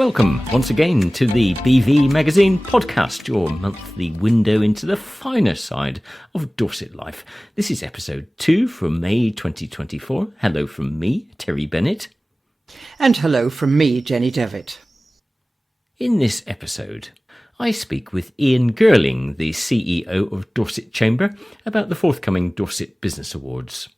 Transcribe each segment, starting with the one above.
Welcome once again to the BV Magazine podcast, your monthly window into the finer side of Dorset life. This is episode 2 from May 2024. Hello from me, Terry Bennett. And hello from me, Jenny Devitt. In this episode, I speak with Ian Girling, the CEO of Dorset Chamber, about the forthcoming Dorset Business Awards.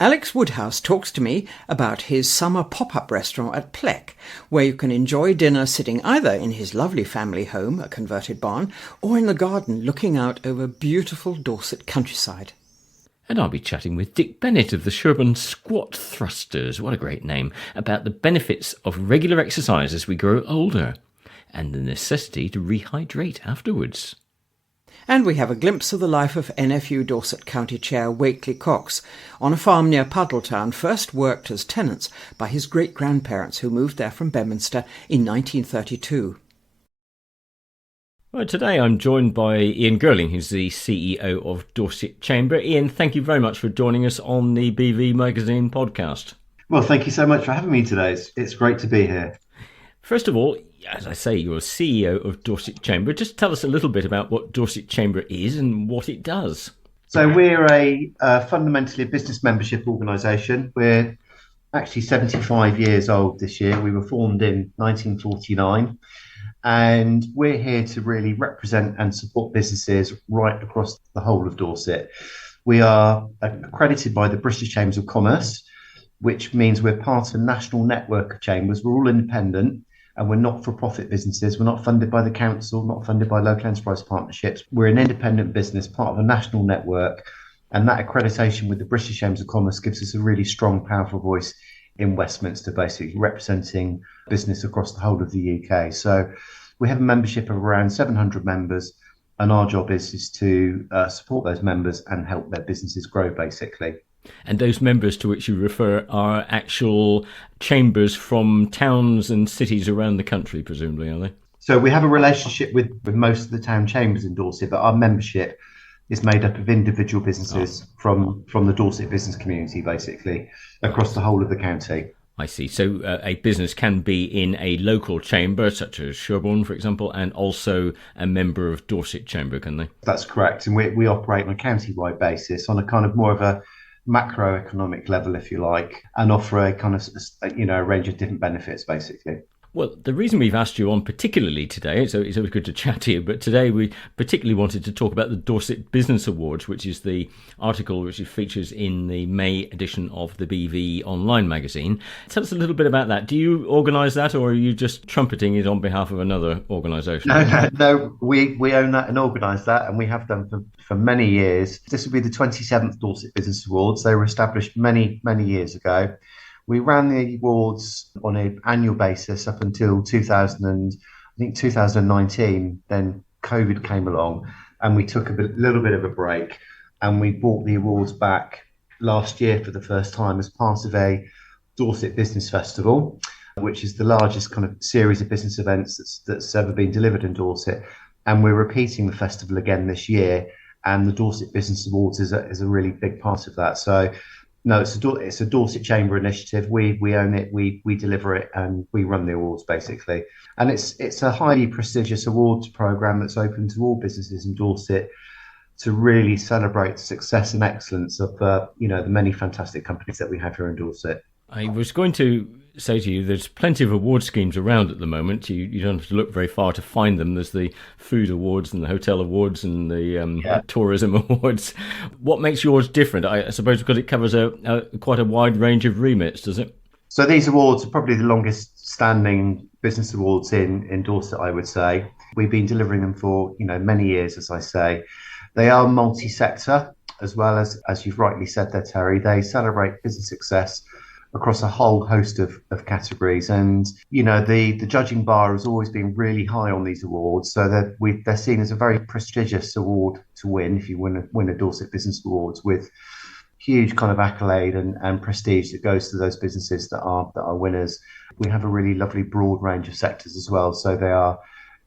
Alex Woodhouse talks to me about his summer pop-up restaurant at Pleck, where you can enjoy dinner sitting either in his lovely family home, a converted barn, or in the garden looking out over beautiful Dorset countryside. And I'll be chatting with Dick Bennet of the Sherborne Squat Thrusters, what a great name, about the benefits of regular exercise as we grow older, and the necessity to rehydrate afterwards. And we have a glimpse of the life of NFU Dorset County Chair Wakely Cox, on a farm near Puddletown, first worked as tenants by his great-grandparents who moved there from Bedminster in 1932. Well, today I'm joined by Ian Girling, who's the CEO of Dorset Chamber. Ian, thank you very much for joining us on the BV Magazine podcast. Well, thank you so much for having me today. It's great to be here. First of all, as I say, you're CEO of Dorset Chamber. Just tell us a little bit about what Dorset Chamber is and what it does. So we're a fundamentally a business membership organisation. We're actually 75 years old this year. We were formed in 1949. And we're here to really represent and support businesses right across the whole of Dorset. We are accredited by the British Chambers of Commerce, which means we're part of a national network of chambers. We're all independent. And we're not-for-profit businesses. We're not funded by the council, not funded by local enterprise partnerships. We're an independent business, part of a national network. And that accreditation with the British Chambers of Commerce gives us a really strong, powerful voice in Westminster, basically representing business across the whole of the UK. So we have a membership of around 700 members. And our job is to support those members and help their businesses grow, basically. And those members to which you refer are actual chambers from towns and cities around the country, presumably, are they? So we have a relationship with most of the town chambers in Dorset, but our membership is made up of individual businesses from the Dorset business community, basically, across the whole of the county. I see. So a business can be in a local chamber, such as Sherborne, for example, and also a member of Dorset Chamber, can they? That's correct. And we operate on a county-wide basis, on a kind of more of a macroeconomic level, if you like, and offer a kind of, a range of different benefits, basically. Well, the reason we've asked you on particularly today, so it's always good to chat to you, but today we particularly wanted to talk about the Dorset Business Awards, which is the article which features in the May edition of the BV Online magazine. Tell us a little bit about that. Do you organise that, or are you just trumpeting it on behalf of another organisation? No, we own that and organise that, and we have done for many years. This will be the 27th Dorset Business Awards. They were established many, many years ago. We ran the awards on an annual basis up until 2019. Then COVID came along and we took a little bit of a break, and we brought the awards back last year for the first time as part of a Dorset Business Festival, which is the largest kind of series of business events that's ever been delivered in Dorset. And we're repeating the festival again this year, and the Dorset Business Awards is a really big part of that. So no, it's a Dorset Chamber initiative. We own it, we deliver it, and we run the awards, basically. And it's a highly prestigious awards programme that's open to all businesses in Dorset to really celebrate the success and excellence of the many fantastic companies that we have here in Dorset. I was going to say to you, there's plenty of award schemes around at the moment. You don't have to look very far to find them. There's the food awards and the hotel awards and the tourism awards. What makes yours different? I suppose because it covers quite a wide range of remits, does it? So these awards are probably the longest standing business awards in Dorset, I would say. We've been delivering them for many years, as I say. They are multi-sector, as well as you've rightly said there, Terry. They celebrate business success across a whole host of categories. And, the judging bar has always been really high on these awards. So they're seen as a very prestigious award to win if you win a Dorset Business Awards, with huge kind of accolade and prestige that goes to those businesses that are winners. We have a really lovely broad range of sectors as well. So they are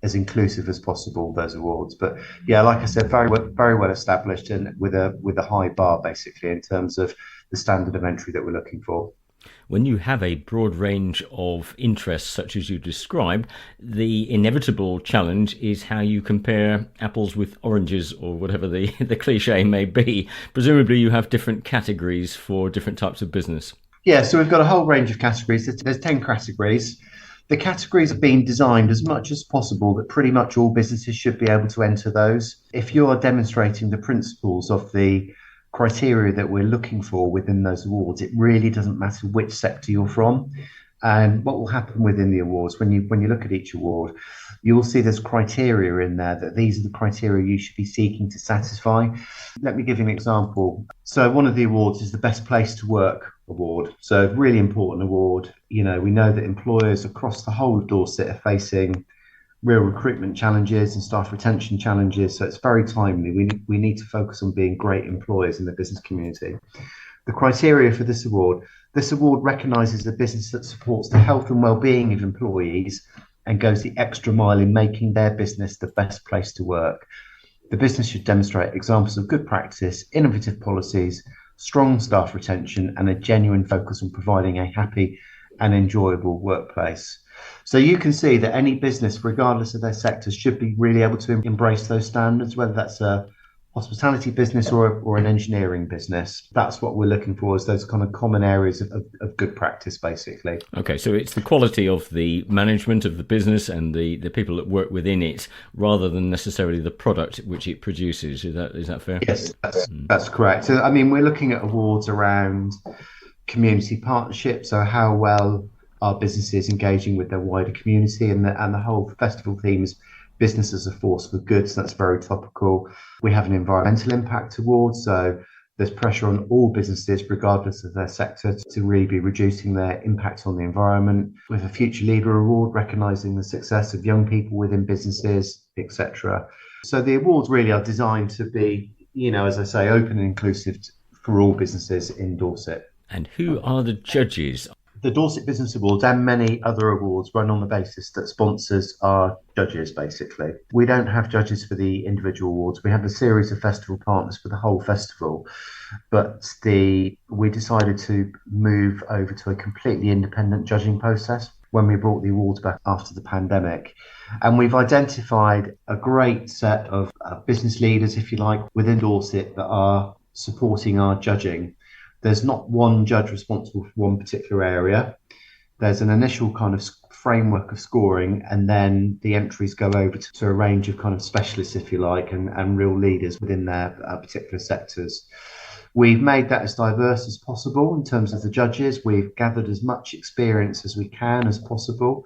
as inclusive as possible, those awards. But yeah, like I said, very well established and with a high bar, basically, in terms of the standard of entry that we're looking for. When you have a broad range of interests such as you described, the inevitable challenge is how you compare apples with oranges, or whatever the cliche may be. Presumably you have different categories for different types of business. Yeah, so we've got a whole range of categories. There's 10 categories. The categories have been designed as much as possible that pretty much all businesses should be able to enter those. If you are demonstrating the principles of the criteria that we're looking for within those awards, it really doesn't matter which sector you're from. And what will happen within the awards, when you look at each award, you'll see there's criteria in there that these are the criteria you should be seeking to satisfy. Let me give you an example. So one of the awards is the Best Place to Work award. So really important award. We know that employers across the whole of Dorset are facing real recruitment challenges and staff retention challenges. So it's very timely. We need to focus on being great employers in the business community. The criteria for this award recognises a business that supports the health and well-being of employees and goes the extra mile in making their business the best place to work. The business should demonstrate examples of good practice, innovative policies, strong staff retention, and a genuine focus on providing a happy and enjoyable workplace. So you can see that any business, regardless of their sectors, should be really able to embrace those standards, whether that's a hospitality business or an engineering business. That's what we're looking for, is those kind of common areas of good practice, basically. Okay, so it's the quality of the management of the business and the people that work within it, rather than necessarily the product which it produces. Is that fair? Yes, that's correct. So, we're looking at awards around community partnership, so how well are businesses engaging with their wider community, and the whole festival theme is business as a force for good, so that's very topical. We have an environmental impact award, so there's pressure on all businesses, regardless of their sector, to really be reducing their impact on the environment. We have a future leader award, recognising the success of young people within businesses, etc. So the awards really are designed to be, as I say, open and inclusive for all businesses in Dorset. And who are the judges? The Dorset Business Awards and many other awards run on the basis that sponsors are judges, basically. We don't have judges for the individual awards. We have a series of festival partners for the whole festival. But we decided to move over to a completely independent judging process when we brought the awards back after the pandemic. And we've identified a great set of business leaders, if you like, within Dorset that are supporting our judging. There's not one judge responsible for one particular area. There's an initial kind of framework of scoring, and then the entries go over to a range of kind of specialists, if you like, and real leaders within their particular sectors. We've made that as diverse as possible in terms of the judges. We've gathered as much experience as we can as possible.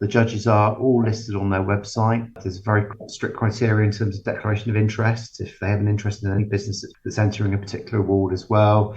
The judges are all listed on their website. There's a very strict criteria in terms of declaration of interest, if they have an interest in any business that's entering a particular award as well.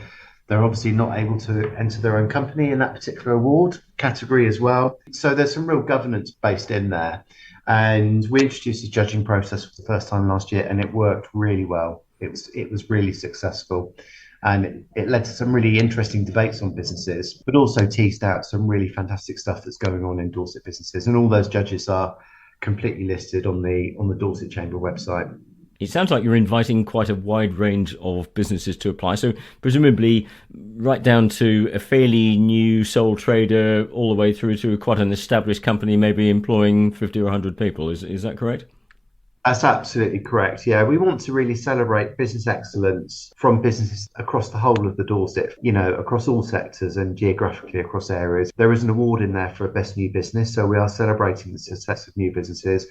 They're obviously not able to enter their own company in that particular award category as well. So there's some real governance based in there. And we introduced a judging process for the first time last year, and it worked really well. It was really successful. And it led to some really interesting debates on businesses, but also teased out some really fantastic stuff that's going on in Dorset businesses. And all those judges are completely listed on the Dorset Chamber website. It sounds like you're inviting quite a wide range of businesses to apply. So presumably right down to a fairly new sole trader all the way through to quite an established company, maybe employing 50 or 100 people. Is that correct? That's absolutely correct. Yeah, we want to really celebrate business excellence from businesses across the whole of the Dorset, across all sectors and geographically across areas. There is an award in there for a best new business. So we are celebrating the success of new businesses,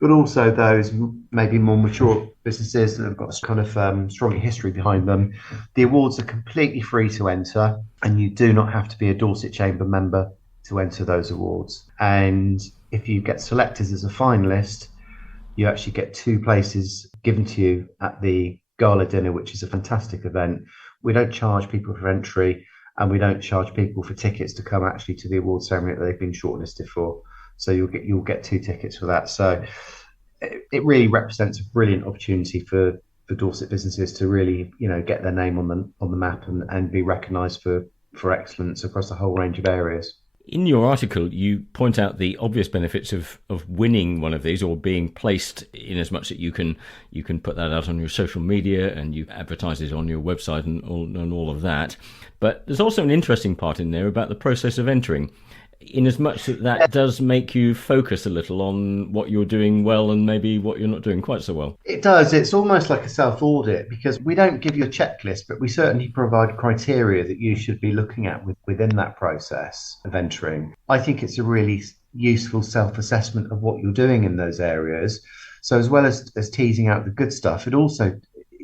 but also those maybe more mature businesses that have got a kind of stronger history behind them. The awards are completely free to enter, and you do not have to be a Dorset Chamber member to enter those awards. And if you get selected as a finalist, you actually get 2 places given to you at the gala dinner, which is a fantastic event. We don't charge people for entry, and we don't charge people for tickets to come actually to the award ceremony that they've been shortlisted for. So you'll get 2 tickets for that. So it really represents a brilliant opportunity for Dorset businesses to really, get their name on the map and be recognised for excellence across a whole range of areas. In your article, you point out the obvious benefits of winning one of these, or being placed, in as much that you can put that out on your social media and you advertise it on your website and all of that. But there's also an interesting part in there about the process of entering, in as much that does make you focus a little on what you're doing well and maybe what you're not doing quite so well. It does. It's almost like a self-audit, because we don't give you a checklist, but we certainly provide criteria that you should be looking at within that process of entering. I think it's a really useful self-assessment of what you're doing in those areas. So as well as teasing out the good stuff, it also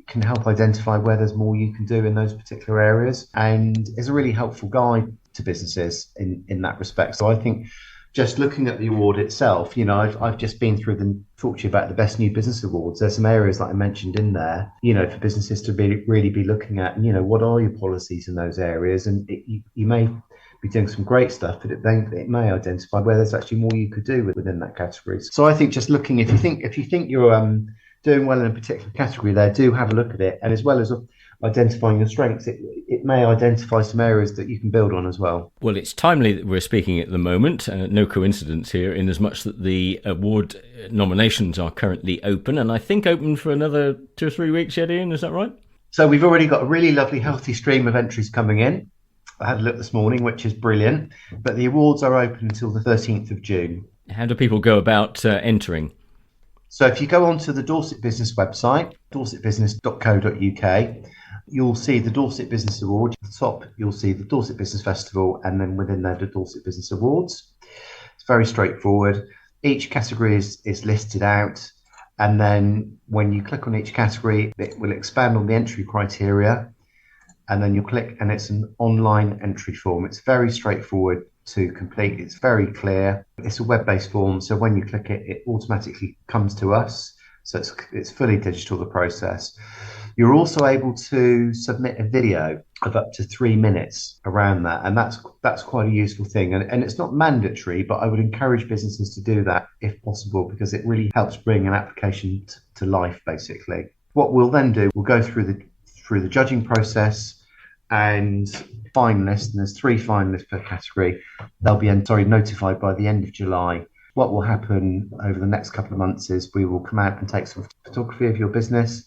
can help identify where there's more you can do in those particular areas, and is a really helpful guide to businesses in that respect. So I think just looking at the award itself, I've just been through talked to you about the Best New Business Awards. There's some areas that I mentioned in there, for businesses to really be looking at, what are your policies in those areas? And you may be doing some great stuff, but it may identify where there's actually more you could do within that category. So I think just looking, if you think you're doing well in a particular category there, do have a look at it. And as well as identifying your strengths, it may identify some areas that you can build on as well. Well, it's timely that we're speaking at the moment, no coincidence here, in as much that the award nominations are currently open, and I think open for another 2 or 3 weeks yet, Ian, is that right? So we've already got a really lovely, healthy stream of entries coming in. I had a look this morning, which is brilliant, but the awards are open until the 13th of June. How do people go about entering? So if you go onto the Dorset Business website, dorsetbusiness.co.uk, you'll see the Dorset Business Award. At the top, you'll see the Dorset Business Festival, and then within there, the Dorset Business Awards. It's very straightforward. Each category is listed out, and then when you click on each category, it will expand on the entry criteria, and then you click, and it's an online entry form. It's very straightforward to complete. It's very clear. It's a web-based form, so when you click it, it automatically comes to us. So it's fully digital, the process. You're also able to submit a video of up to 3 minutes around that, and that's quite a useful thing. And it's not mandatory, but I would encourage businesses to do that if possible, because it really helps bring an application to life, basically. What we'll then do, we'll go through the judging process and finalists, and there's 3 finalists per category. They'll be notified by the end of July. What will happen over the next couple of months is we will come out and take some photography of your business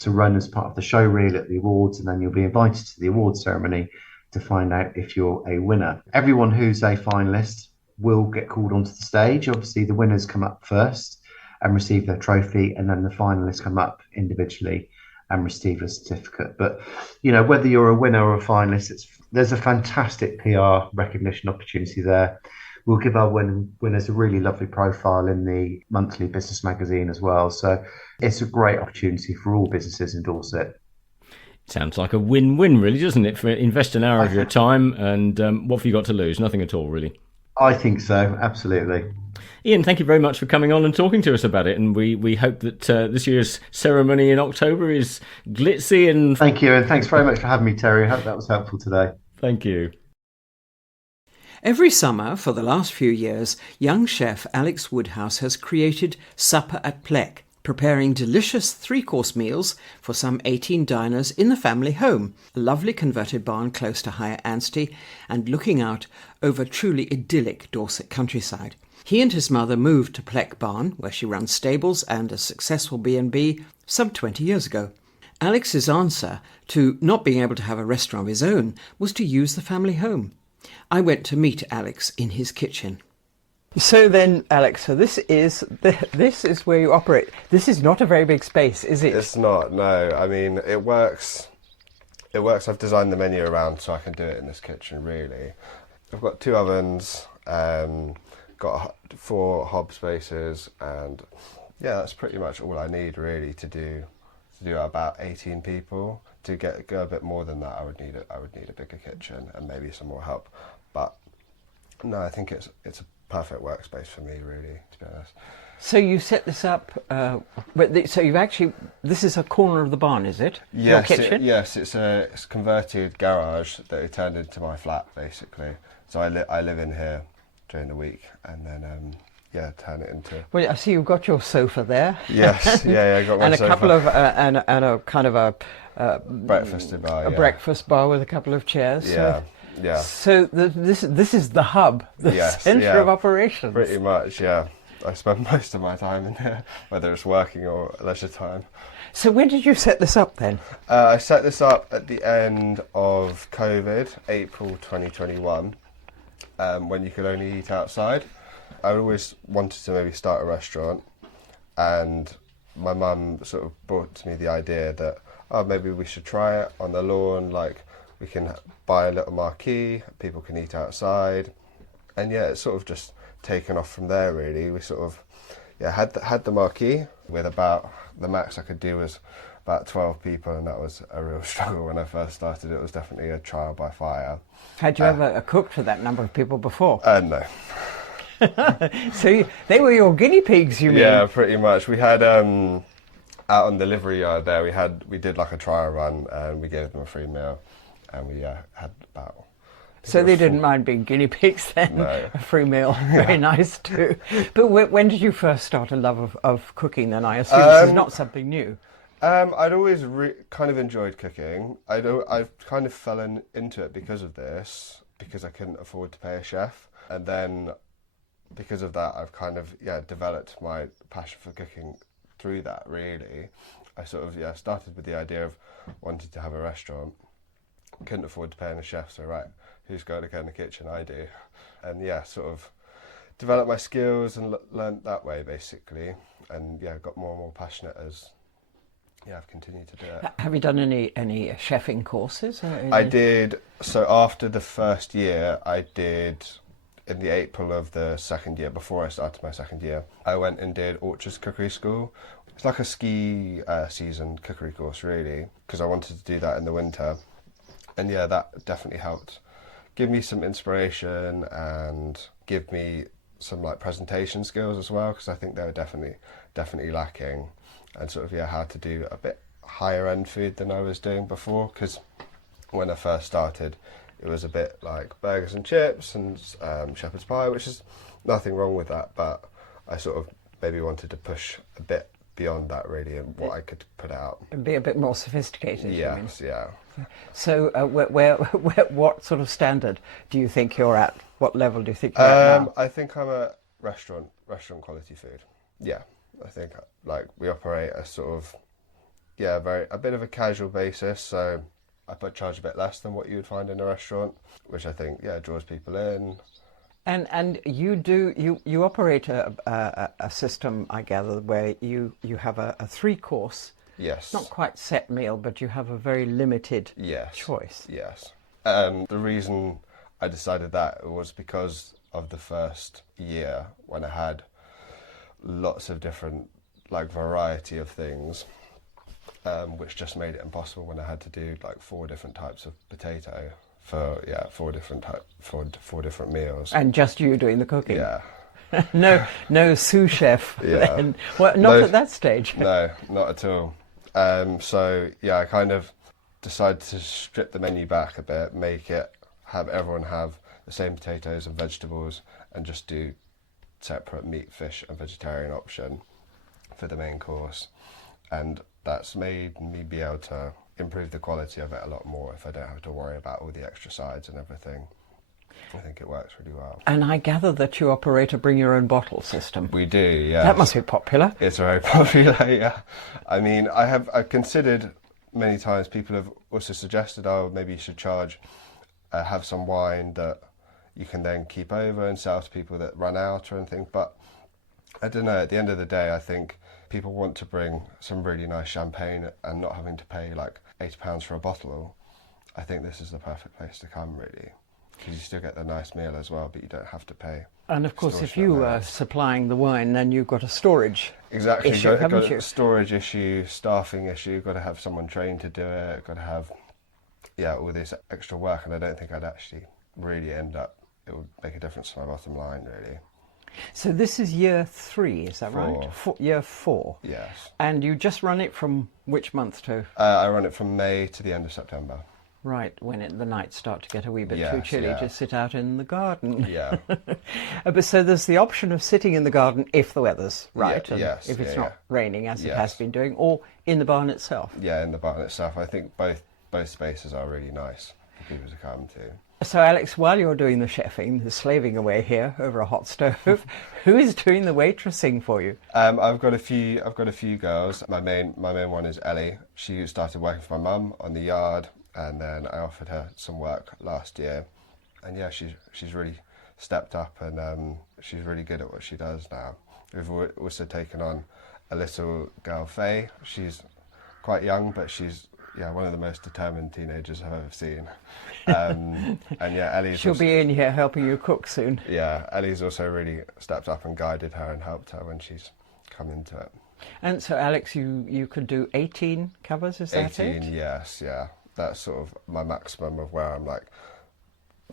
to run as part of the show reel at the awards, and then you'll be invited to the awards ceremony to find out if you're a winner. Everyone who's a finalist will get called onto the stage. Obviously, the winners come up first and receive their trophy, and then the finalists come up individually and receive a certificate. But, whether you're a winner or a finalist, there's a fantastic PR recognition opportunity there. We'll give our winners a really lovely profile in the monthly business magazine as well. So it's a great opportunity for all businesses in Dorset. Sounds like a win-win, really, doesn't it? For invest an hour of your time, and what have you got to lose? Nothing at all, really. I think so, absolutely. Ian, thank you very much for coming on and talking to us about it. And we hope that this year's ceremony in October is glitzy and... Thank you, and thanks very much for having me, Terry. I hope that was helpful today. Thank you. Every summer, for the last few years, young chef Alex Woodhouse has created Supper at Pleck, preparing delicious 3-course meals for some 18 diners in the family home, a lovely converted barn close to Higher Anstey and looking out over truly idyllic Dorset countryside. He and his mother moved to Pleck Barn, where she runs stables and a successful B&B, some 20 years ago. Alex's answer to not being able to have a restaurant of his own was to use the family home. I went to meet Alex in his kitchen. So then, Alex, this is where you operate. This is not a very big space, is it? It's not, no. I mean, it works. I've designed the menu around so I can do it in this kitchen, really. I've got 2 ovens, got 4 hob spaces, and yeah, that's pretty much all I need, really, to do about 18 people. To go a bit more than that, I would need a bigger kitchen and maybe some more help. But no, I think it's a perfect workspace for me, really, to be honest. So you set this up, so you've actually, this is a corner of the barn, is it? Yes, your kitchen? It's a converted garage that we turned into my flat, basically. So I live in here during the week, and then turn it into. Well, I see you've got your sofa there. Yes, I got my and sofa. a couple of and a kind of a breakfast bar. A breakfast bar with a couple of chairs. Yeah, Yeah. So this is the hub, the Yes, centre yeah. of operations. Pretty much, yeah. I spend most of my time in here, whether it's working or leisure time. So when did you set this up then? I set this up at the end of COVID, April 2021, when you could only eat outside. I always wanted to maybe start a restaurant, and my mum sort of brought to me the idea that, oh, maybe we should try it on the lawn, like we can buy a little marquee, people can eat outside. And yeah, it's sort of just taken off from there really. We sort of had the marquee with about, the max I could do was about 12 people, and that was a real struggle when I first started. It was definitely a trial by fire. Had you ever cooked for that number of people before? No. So they were your guinea pigs, you mean? Yeah, pretty much. We had out on the livery yard there, we did like a trial run, and we gave them a free meal, and we had about. So they didn't mind being guinea pigs then? No. A free meal, very nice too. But when did you first start a love of cooking then? I assume this is not something new. I'd always kind of enjoyed cooking. I've kind of fallen into it because of this, because I couldn't afford to pay a chef, and then because of that, I've kind of developed my passion for cooking through that. Really, I sort of started with the idea of wanting to have a restaurant. Couldn't afford to pay a chef, so right, who's going to go in the kitchen? I do, and sort of developed my skills and learnt that way basically, and got more and more passionate as I've continued to do it. Have you done any chefing courses? I did. So after the first year, I did. In the April of the second year, before I started my second year, I went and did Orchards Cookery School. It's like a ski season cookery course, really, because I wanted to do that in the winter. And that definitely helped give me some inspiration and give me some like presentation skills as well, because I think they were definitely lacking, and sort of how to do a bit higher end food than I was doing before, because when I first started, it was a bit like burgers and chips and shepherd's pie, which is nothing wrong with that, but I sort of maybe wanted to push a bit beyond that really, and what I could put out. And be a bit more sophisticated. Yes, you mean? Yeah. So what sort of standard do you think you're at? What level do you think you're at now? I think I'm at restaurant quality food. Yeah, I think like we operate a sort of a bit of a casual basis, so I charge a bit less than what you would find in a restaurant, which I think draws people in. And you operate a system, I gather, where you have a 3-course. Yes. Not quite set meal, but you have a very limited choice. Yes. The reason I decided that was because of the first year when I had lots of different variety of things. Which just made it impossible when I had to do 4 different types of potato for 4 different meals. And just you doing the cooking. Yeah. no sous chef. Yeah. Then. Well, not at that stage. No, not at all. So I kind of decided to strip the menu back a bit, have everyone have the same potatoes and vegetables, and just do separate meat, fish, and vegetarian option for the main course. And that's made me be able to improve the quality of it a lot more if I don't have to worry about all the extra sides and everything. I think it works really well. And I gather that you operate a bring your own bottle system. We do, yeah. That must be popular. It's very popular, yeah. I mean, I've considered many times, people have also suggested, maybe you should have some wine that you can then keep over and sell to people that run out or anything. But I don't know, at the end of the day, I think people want to bring some really nice champagne and not having to pay £80 for a bottle. I think this is the perfect place to come, really, because you still get the nice meal as well, but you don't have to pay. And of course, if you are supplying the wine, then you've got a storage issue, haven't you? Storage issue, staffing issue, got to have someone trained to do it, got to have all this extra work, and I don't think I'd actually really it would make a difference to my bottom line, really. So this is year 3, is that 4. right? Year 4. Yes. And you just run it from which month to? I run it from May to the end of September. Right, when the nights start to get a wee bit Yes, too chilly to sit out in the garden. Yeah. But so there's the option of sitting in the garden if the weather's right, and yes, if it's yeah, not raining as it Yes. has been doing, or in the barn itself. Yeah, in the barn itself. I think both spaces are really nice for people to come to. So, Alex, while you're doing the chefing, the slaving away here over a hot stove, who is doing the waitressing for you? I've got a few girls. My main one is Ellie. She started working for my mum on the yard, and then I offered her some work last year. And yeah, she's really stepped up, and she's really good at what she does now. We've also taken on a little girl, Faye. She's quite young, but she's one of the most determined teenagers I've ever seen. And yeah, Ellie's She'll be in here helping you cook soon. Yeah, Ellie's also really stepped up and guided her and helped her when she's come into it. And so, Alex, you could do 18 covers, is that 18, it? yes, yeah. That's sort of my maximum of where I'm like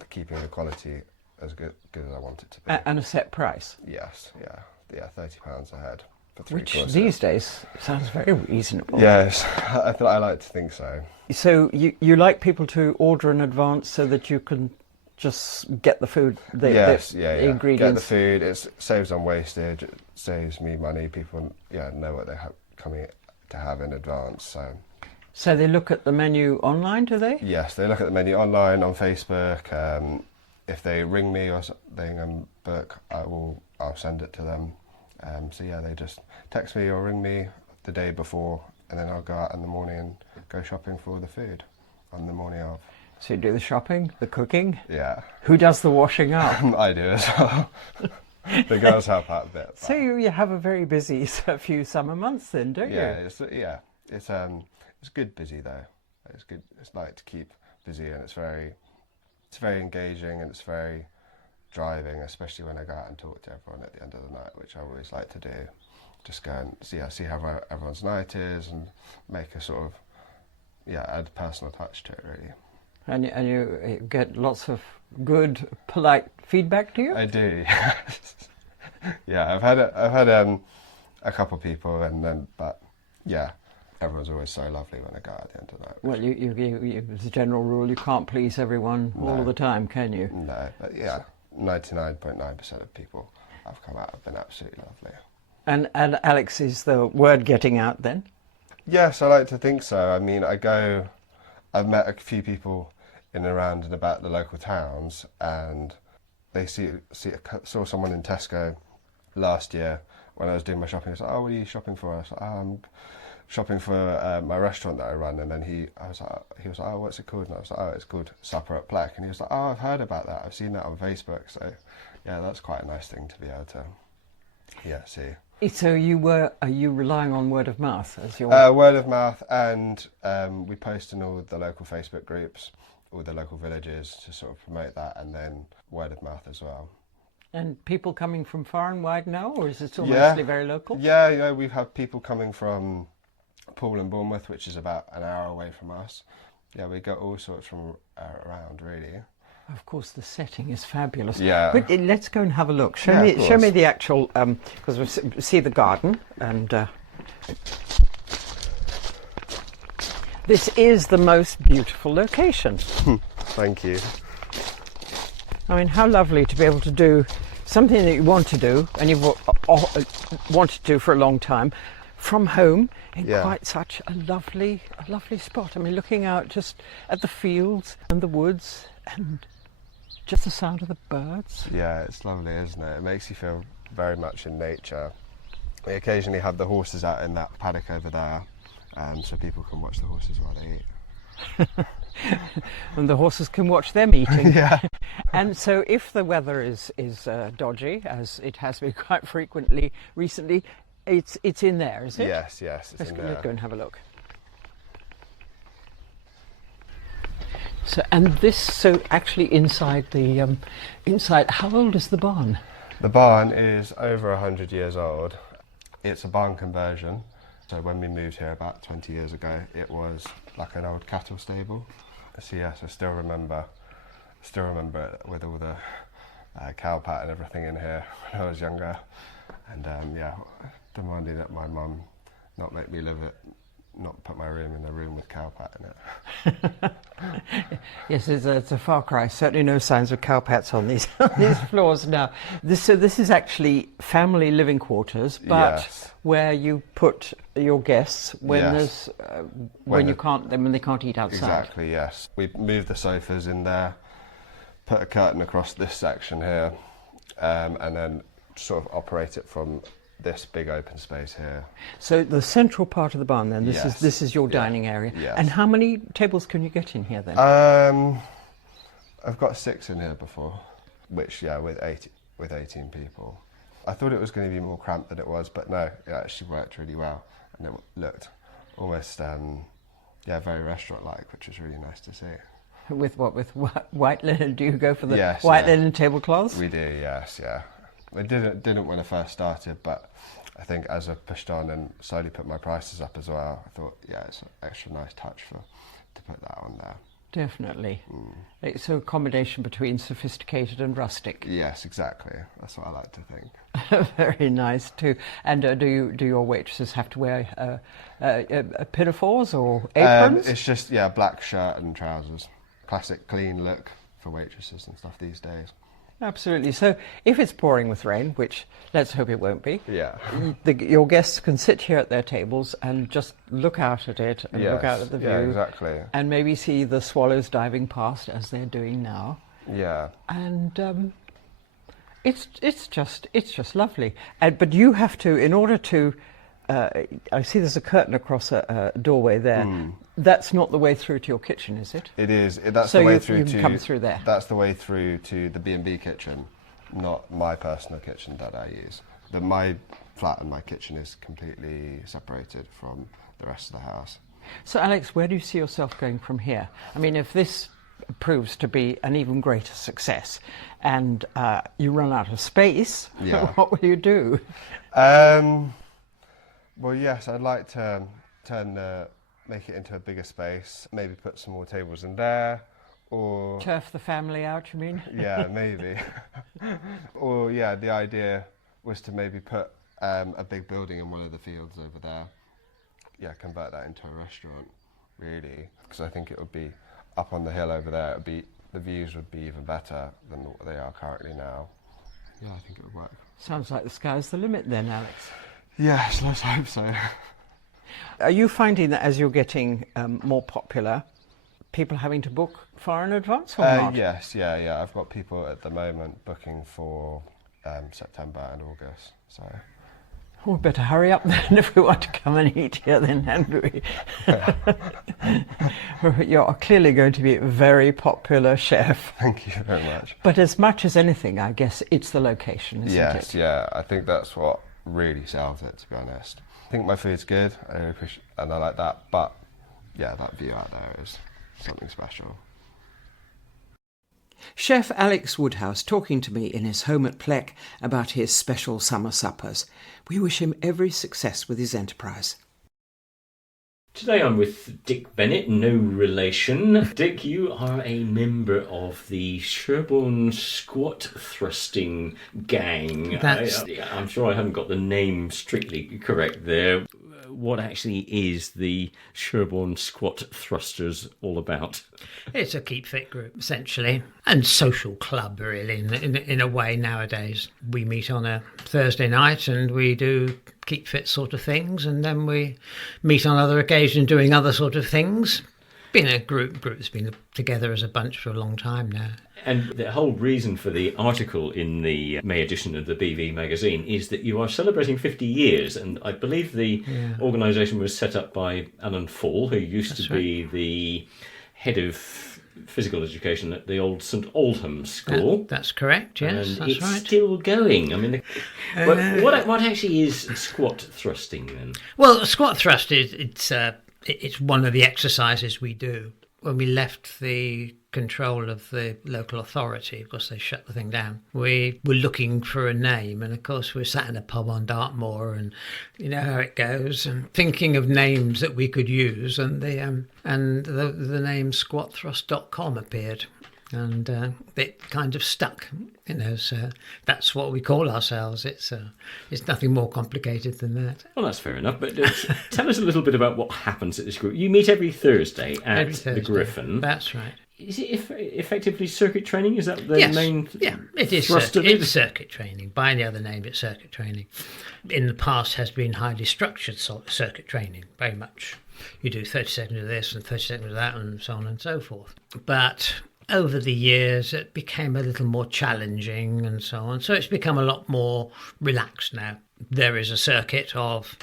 keeping the quality as good as I want it to be. And a set price? Yes, yeah, £30 a head for 3 Which courses. these days sounds very reasonable. Yes, I like to think so. So you like people to order in advance so that you can just get the food, the ingredients? Get the food. It saves on wastage. It saves me money. People, know what they have coming to have in advance. So they look at the menu online, do they? Yes, they look at the menu online on Facebook. If they ring me or something and book, I'll send it to them. They just text me or ring me the day before, and then I'll go out in the morning and go shopping for the food on the morning of. So you do the shopping, the cooking? Yeah. Who does the washing up? I do as well. The girls help out a bit. So you have a very busy few summer months then, don't you? It's good busy though. It's good. It's like to keep busy, and it's very engaging, and it's very driving, especially when I go out and talk to everyone at the end of the night, which I always like to do. Just go and see how everyone's night is, and make a sort of add a personal touch to it really. And you get lots of good, polite feedback, do you? I do. Yeah, I've had a couple of people, but everyone's always so lovely when I go out at the end of the night. Well, you as a general rule, you can't please everyone all the time, can you? No, but 99.9% of people I've come out have been absolutely lovely. And Alex, is the word getting out then? Yes, I like to think so. I mean, I've met a few people in and around and about the local towns, and they saw someone in Tesco last year when I was doing my shopping. I was like, "Oh, what are you shopping for?" I was like, "Oh, I'm shopping for my restaurant that I run." And then he was like, "Oh, what's it called?" And I was like, "Oh, it's called Supper at Pleck." And he was like, "Oh, I've heard about that. I've seen that on Facebook." So, yeah, that's quite a nice thing to be able to, see. So are you relying on word of mouth as your word of mouth, and we post in all the local Facebook groups, all the local villages to sort of promote that, and then word of mouth as well. And people coming from far and wide now, or is it still mostly very local? Yeah, we've had people coming from Poole and Bournemouth, which is about an hour away from us. Yeah, we got all sorts from around really. Of course, the setting is fabulous. Yeah. But let's go and have a look. Show me the actual, because we see the garden, and this is the most beautiful location. Thank you. I mean, how lovely to be able to do something that you want to do, and you've wanted to do for a long time, from home in quite such a lovely spot. I mean, looking out just at the fields and the woods and just the sound of the birds. Yeah, it's lovely, isn't it? It makes you feel very much in nature. We occasionally have the horses out in that paddock over there, so people can watch the horses while they eat. And the horses can watch them eating. Yeah. And so if the weather is dodgy, as it has been quite frequently recently, it's in there, is it? Yes, it's in there. Let's go and have a look. So actually inside the how old is the barn? The barn is over 100 years old. It's a barn conversion. So when we moved here about 20 years ago, it was like an old cattle stable. So yes, I still remember it with all the cow pat and everything in here when I was younger. And demanding that my mum not make me not put my room in a room with cow pat in it. Yes, it's a far cry. Certainly no signs of cow pats on these floors now. This is actually family living quarters, but where you put your guests when there's when they can't eat outside. Exactly. Yes, we moved the sofas in there put a curtain across this section here, and then sort of operate it from this big open space here. So the central part of the barn then, Yes. this is your dining area. Yes. And how many tables can you get in here then? I've got 6 in here before, which, yeah, with 18 people. I thought it was going to be more cramped than it was, but no, it actually worked really well. And it looked almost, very restaurant-like, which was really nice to see. With what? With white linen? Do you go for the Yes, white yeah. linen tablecloths? We do, yes, yeah. I didn't when I first started, but I think as I pushed on and slowly put my prices up as well, I thought, yeah, it's an extra nice touch to put that on there. Definitely. It's a combination between sophisticated and rustic. Yes, exactly. That's what I like to think. Very nice too. And do your waitresses have to wear pinafores or aprons? It's just, yeah, black shirt and trousers. Classic clean look for waitresses and stuff these days. Absolutely. So if it's pouring with rain, which let's hope it won't be, Yeah. your guests can sit here at their tables and just look out at it and look out at the view. Yeah, exactly. And maybe see the swallows diving past as they're doing now. Yeah. And it's just lovely. But you have to, in order to, I see there's a curtain across a doorway there. That's not the way through to your kitchen, is it? It is. That's So the way you through can to. come through there. That's the way through to the B&B kitchen, not my personal kitchen that I use. My flat and my kitchen is completely separated from the rest of the house. So, Alex, where do you see yourself going from here? I mean, if this proves to be an even greater success and you run out of space, Yeah. what will you do? Well, yes, I'd like to make it into a bigger space, maybe put some more tables in there, or... Turf the family out, you mean? Yeah, maybe. Or, yeah, the idea was to maybe put a big building in one of the fields over there. Yeah, convert that into a restaurant, really, because I think it would be up on the hill over there. The views would be even better than what they are currently now. Yeah, I think it would work. Sounds like the sky's the limit then, Alex. Yes, let's hope so. Are you finding that as you're getting more popular, people having to book far in advance or not? Yes, yeah. I've got people at the moment booking for September and August, so... Oh, we better hurry up then if we want to come and eat here then, hadn't we? You're clearly going to be a very popular chef. Thank you very much. But as much as anything, I guess it's the location, isn't it? Yes, yeah. I think that's what really sells it, to be honest. I think my food's good, and I like that, but yeah, that view out there is something special. Chef Alex Woodhouse talking to me in his home at Pleck about his special summer suppers. We wish him every success with his enterprise. Today I'm with Dick Bennet, no relation. Dick, you are a member of the Sherborne Squat Thrusting gang. I'm sure I haven't got the name strictly correct there. What actually is the Sherborne Squat Thrusters all about? It's a keep fit group, essentially, and social club, really, in a way nowadays. We meet on a Thursday night and we do keep fit sort of things, and then we meet on other occasions doing other sort of things. Been a group that's been together as a bunch for a long time now. And the whole reason for the article in the May edition of the BV magazine is that you are celebrating 50 years, and I believe the organisation was set up by Alan Fall, who used to be the head of physical education at the old St Oldham School. That's correct, yes, and that's it's right. still going. I mean, what actually is squat thrusting then? Well, squat thrust it's one of the exercises we do. When we left the control of the local authority, of course they shut the thing down, we were looking for a name, and of course we were sat in a pub on Dartmoor, and you know how it goes, and thinking of names that we could use, and the name squatthrust.com appeared, and it kind of stuck, you know. So that's what we call ourselves. It's nothing more complicated than that. Well, that's fair enough. But tell us a little bit about what happens at this group. You meet every Thursday at the Griffin. That's right. Is it effectively circuit training? Is that the main? Yeah, it is. Thrust of it? It's circuit training. By any other name, it's circuit training. In the past, has been highly structured circuit training. Very much. You do 30 seconds of this and 30 seconds of that, and so on and so forth. But over the years, it became a little more challenging and so on. So it's become a lot more relaxed now. There is a circuit of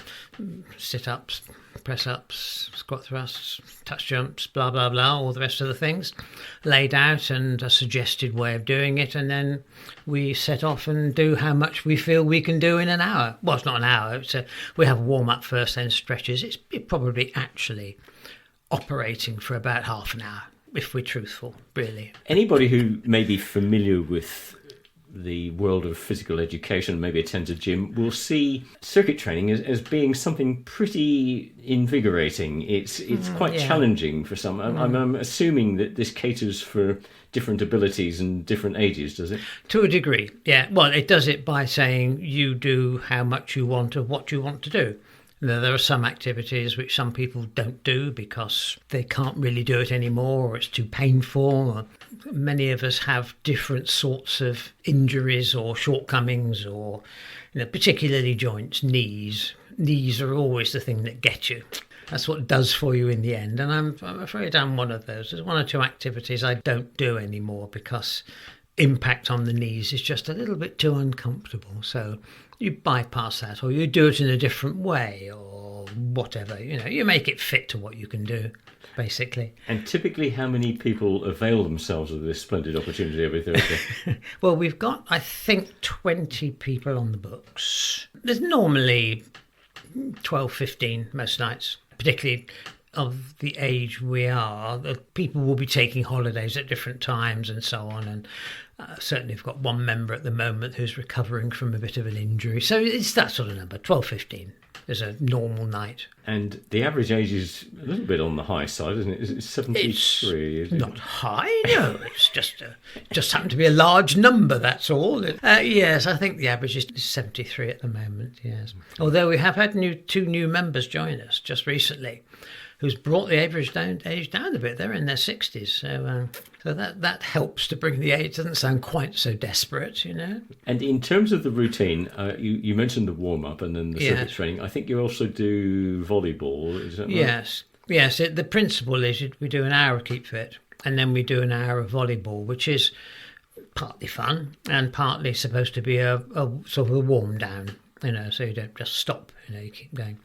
sit-ups, press-ups, squat thrusts, touch jumps, blah, blah, blah, all the rest of the things laid out and a suggested way of doing it. And then we set off and do how much we feel we can do in an hour. Well, it's not an hour. We have a warm-up first, then stretches. It's probably actually operating for about half an hour, if we're truthful, really. Anybody who may be familiar with the world of physical education, maybe attends a gym, will see circuit training as being something pretty invigorating. It's quite challenging for some. I'm assuming that this caters for different abilities and different ages, does it? To a degree, yeah. Well, it does it by saying you do how much you want of what you want to do. There are some activities which some people don't do because they can't really do it anymore, or it's too painful. Or many of us have different sorts of injuries or shortcomings, or particularly joints, knees. Knees are always the thing that get you. That's what it does for you in the end. And I'm afraid I'm one of those. There's one or two activities I don't do anymore because impact on the knees is just a little bit too uncomfortable. So you bypass that, or you do it in a different way, or whatever. You make it fit to what you can do, basically. And typically, how many people avail themselves of this splendid opportunity every Thursday? Well, we've got, I think, 20 people on the books. There's normally 12, 15 most nights, particularly of the age we are. People will be taking holidays at different times and so on, and certainly we've got one member at the moment who's recovering from a bit of an injury. So it's that sort of number, 12, 15 is a normal night. And the average age is a little bit on the high side, isn't it? It's 73. It's not high, no. It's just happened to be a large number, that's all. Yes, I think the average is 73 at the moment, yes. Although we have had two new members join us just recently, who's brought the age down a bit. They're in their 60s, so that helps to bring the age. It doesn't sound quite so desperate, And in terms of the routine, you mentioned the warm-up and then the circuit training. I think you also do volleyball, is that right? Yes. The principle is we do an hour of keep fit, and then we do an hour of volleyball, which is partly fun and partly supposed to be a sort of a warm down. So you don't just stop, you keep going.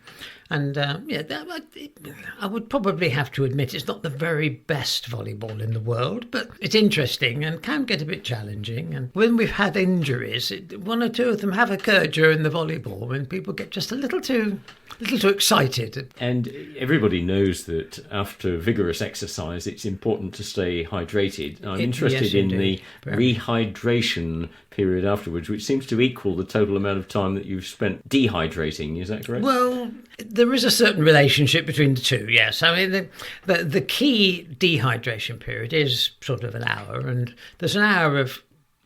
And I would probably have to admit it's not the very best volleyball in the world, but it's interesting and can get a bit challenging. And when we've had injuries, one or two of them have occurred during the volleyball when people get just a little too excited. And everybody knows that after vigorous exercise, it's important to stay hydrated. I'm interested in the rehydration period afterwards, which seems to equal the total amount of time that you've spent dehydrating. Is that correct? Well, there is a certain relationship between the two, yes. I mean, the key dehydration period is sort of an hour, and there's an hour of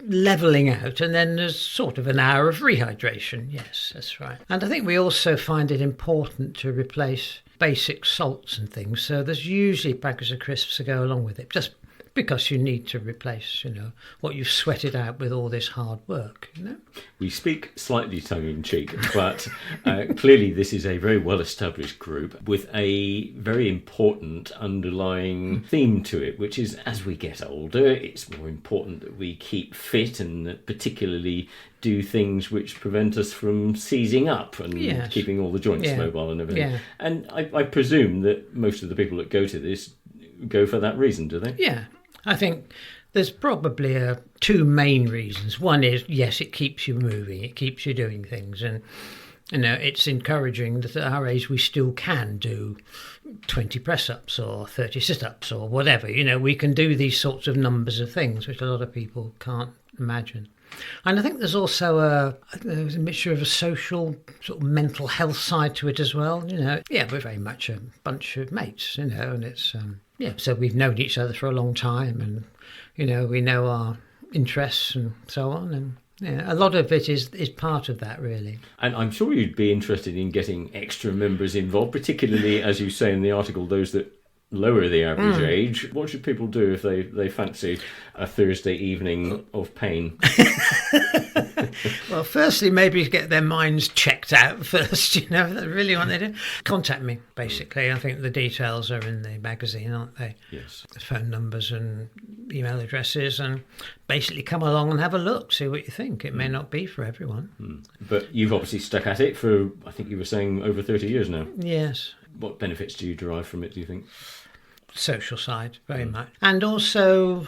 levelling out, and then there's sort of an hour of rehydration. Yes, that's right. And I think we also find it important to replace basic salts and things, so there's usually packets of crisps to go along with it, just because you need to replace, what you've sweated out with all this hard work, We speak slightly tongue-in-cheek, but clearly this is a very well-established group with a very important underlying theme to it, which is as we get older, it's more important that we keep fit and that particularly do things which prevent us from seizing up and keeping all the joints mobile and everything. Yeah. And I presume that most of the people that go to this go for that reason, do they? Yeah. I think there's probably two main reasons. One is, yes, it keeps you moving, it keeps you doing things, and it's encouraging that at our age we still can do 20 press-ups or 30 sit-ups or whatever. We can do these sorts of numbers of things which a lot of people can't imagine. And I think there's also a mixture of a social, sort of mental health side to it as well. We're very much a bunch of mates, and it's so we've known each other for a long time, and we know our interests and so on, and a lot of it is part of that, really. And I'm sure you'd be interested in getting extra members involved, particularly, as you say in the article, those that lower the average age. What should people do if they fancy a Thursday evening of pain? Well, firstly, maybe get their minds checked out first, if they really want to do. Contact me, basically. I think the details are in the magazine, aren't they? Yes. Phone numbers and email addresses, and basically come along and have a look, see what you think. It may not be for everyone. But you've obviously stuck at it for, I think you were saying, over 30 years now. Yes. What benefits do you derive from it, do you think? Social side, very much. And also,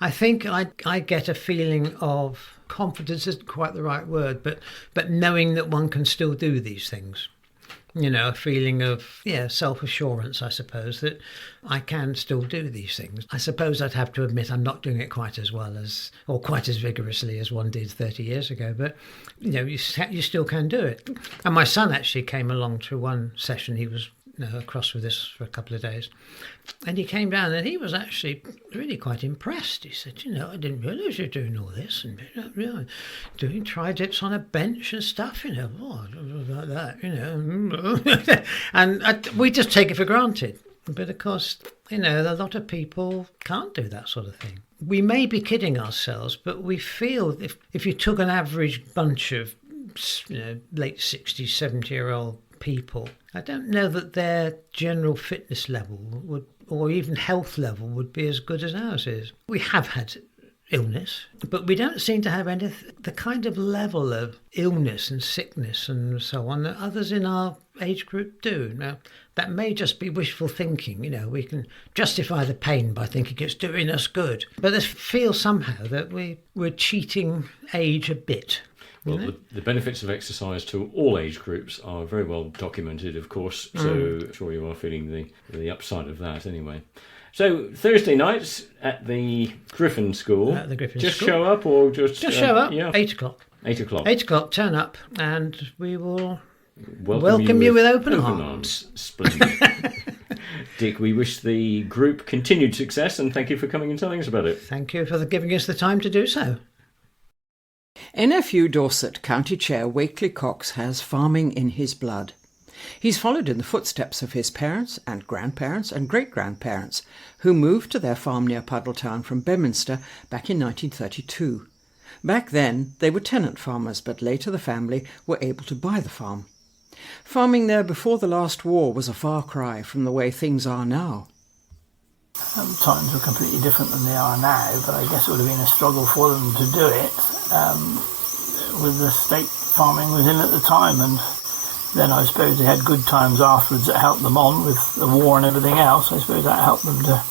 I think I get a feeling of confidence, isn't quite the right word, but knowing that one can still do these things. You know, a feeling of, self-assurance, I suppose, that I can still do these things. I suppose I'd have to admit I'm not doing it quite as well as, or quite as vigorously as one did 30 years ago, but, you still can do it. And my son actually came along to one session. He was across with us for a couple of days, and he came down and he was actually really quite impressed. He said, I didn't realise you're doing all this, and doing tri-dips on a bench and stuff, like that, and we just take it for granted. But of course, a lot of people can't do that sort of thing. We may be kidding ourselves, but we feel if you took an average bunch of late 60s, 70-year-old people, I don't know that their general fitness level would, or even health level, would be as good as ours is. We have had illness, but we don't seem to have the kind of level of illness and sickness and so on that others in our age group do. Now, that may just be wishful thinking. We can justify the pain by thinking it's doing us good. But I feel somehow that we're cheating age a bit. Well, the benefits of exercise to all age groups are very well documented, of course, so I'm sure you are feeling the upside of that anyway. So, Thursday nights at the Griffin School. At the Griffin Just School. show up or just... show up, yeah. 8 o'clock. 8 o'clock. 8 o'clock, turn up, and we will welcome you with open arms. Splendid. Dick, we wish the group continued success, and thank you for coming and telling us about it. Thank you for giving us the time to do so. NFU Dorset County Chair Wakely Cox has farming in his blood. He's followed in the footsteps of his parents and grandparents and great-grandparents, who moved to their farm near Puddletown from Bedminster back in 1932. Back then, they were tenant farmers, but later the family were able to buy the farm. Farming there before the last war was a far cry from the way things are now. Times were completely different than they are now, but I guess it would have been a struggle for them to do it with the state farming was in at the time, and then I suppose they had good times afterwards that helped them on with the war and everything else. I suppose that helped them to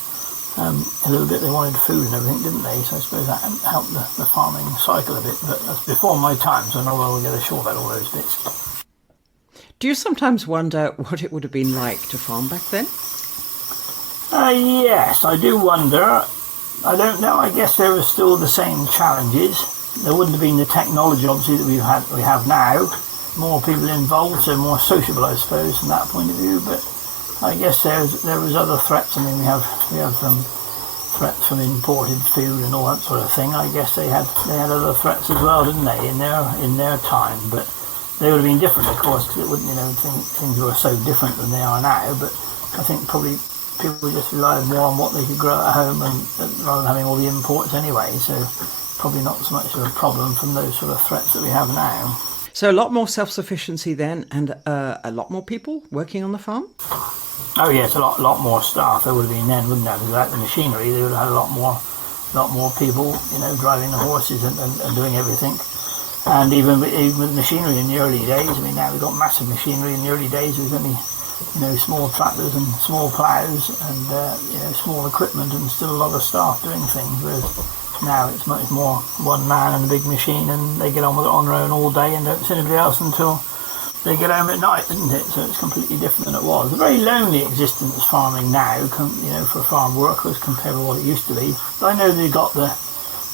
a little bit. They wanted food and everything, didn't they? So I suppose that helped the farming cycle a bit, but that's before my time, so I'm not going to get a sure about all those bits. Do you sometimes wonder what it would have been like to farm back then? Yes, I do wonder. I don't know. I guess there were still the same challenges. There wouldn't have been the technology, obviously, that we have now. More people involved, so more sociable, I suppose, from that point of view. But I guess there was other threats. I mean, we have threats from imported food and all that sort of thing. I guess they had other threats as well, didn't they, in their time? But they would have been different, of course, because it wouldn't, things were so different than they are now. But I think probably people just relied more on what they could grow at home and rather than having all the imports anyway. So probably not so much of a problem from those sort of threats that we have now. So a lot more self-sufficiency then, and a lot more people working on the farm? Oh yes, a lot more staff there would have been then, wouldn't there? Without the machinery, they would have had a lot more people, driving the horses and doing everything. And even with machinery in the early days, I mean, now we've got massive machinery. In the early days, there was only small tractors and small ploughs and small equipment, and still a lot of staff doing things. Whereas now it's much more one man and a big machine, and they get on with it on their own all day and don't see anybody else until they get home at night, isn't it? So it's completely different than it was. A very lonely existence farming now, for farm workers compared with what it used to be. But I know they've got the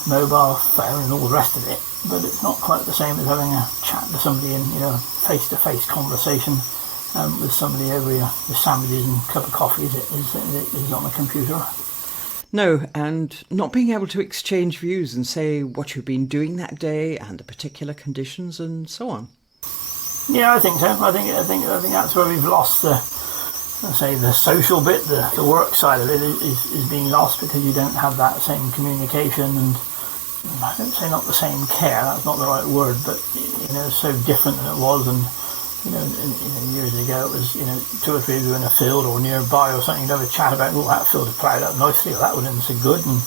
mobile phone and all the rest of it, but it's not quite the same as having a chat to somebody in face-to-face conversation with somebody over with sandwiches and a cup of coffee is on the computer. No, and not being able to exchange views and say what you've been doing that day and the particular conditions and so on. Yeah, I think so. I think that's where we've lost the social bit, the work side of it is being lost because you don't have that same communication and I don't say not the same care. That's not the right word, but it's so different than it was. And years ago it was 2 or 3 of you in a field or nearby or something. You'd have a chat about that field is ploughed up nicely, or that one isn't so good, and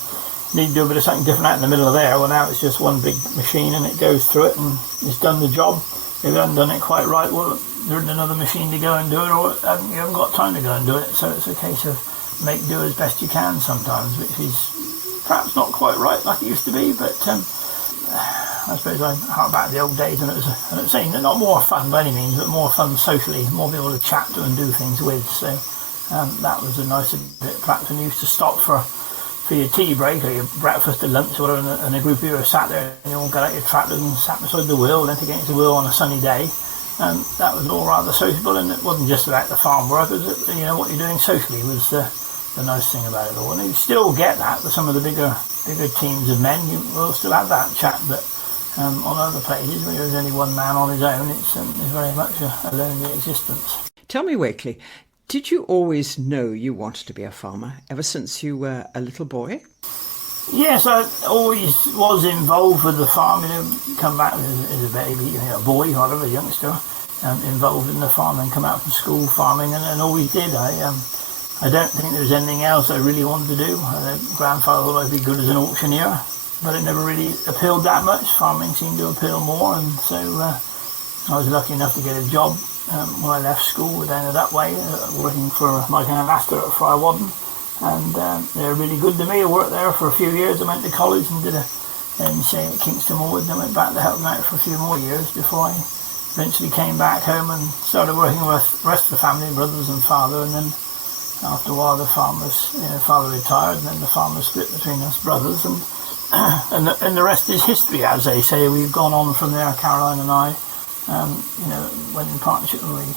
need to do a bit of something different out in the middle of there. Well, now it's just one big machine and it goes through it and it's done the job. If you haven't done it quite right, well, there isn't another machine to go and do it, or you haven't got time to go and do it. So it's a case of make do as best you can sometimes, which is perhaps not quite right like it used to be, but I suppose I hark back to the old days, and it was, I'm saying not more fun by any means, but more fun socially, more people to chat to and do things with. So that was a nice bit. Perhaps when you used to stop for your tea break or your breakfast or lunch or whatever, and a group of you were sat there and you all got out your tractors and sat beside the wheel, then to get into the wheel on a sunny day. That was all rather sociable, and it wasn't just about the farm work. It was, what you're doing socially was the nice thing about it all. And you still get that with some of the bigger teams of men. You will still have that chat, but on other places where there's only one man on his own, it's very much a lonely existence. Tell me, Wakely, did you always know you wanted to be a farmer ever since you were a little boy? Yes, I always was involved with the farm. Come back as a baby, a boy, whatever, a youngster, involved in the farm, and come out from school farming, and always did. I don't think there was anything else I really wanted to do. Grandfather thought I'd be good as an auctioneer, but it never really appealed that much. Farming seemed to appeal more, and so I was lucky enough to get a job when I left school down that way, working for Mike and Astor at Friar Wadden. And they were really good to me. I worked there for a few years. I went to college and did a MCA at Kingston Woods. I went back to help them out for a few more years before I eventually came back home and started working with the rest of the family, brothers and father. And then after a while, the father retired, and then the farm was split between us brothers. And the rest is history, as they say. We've gone on from there, Caroline and I. Went in partnership when we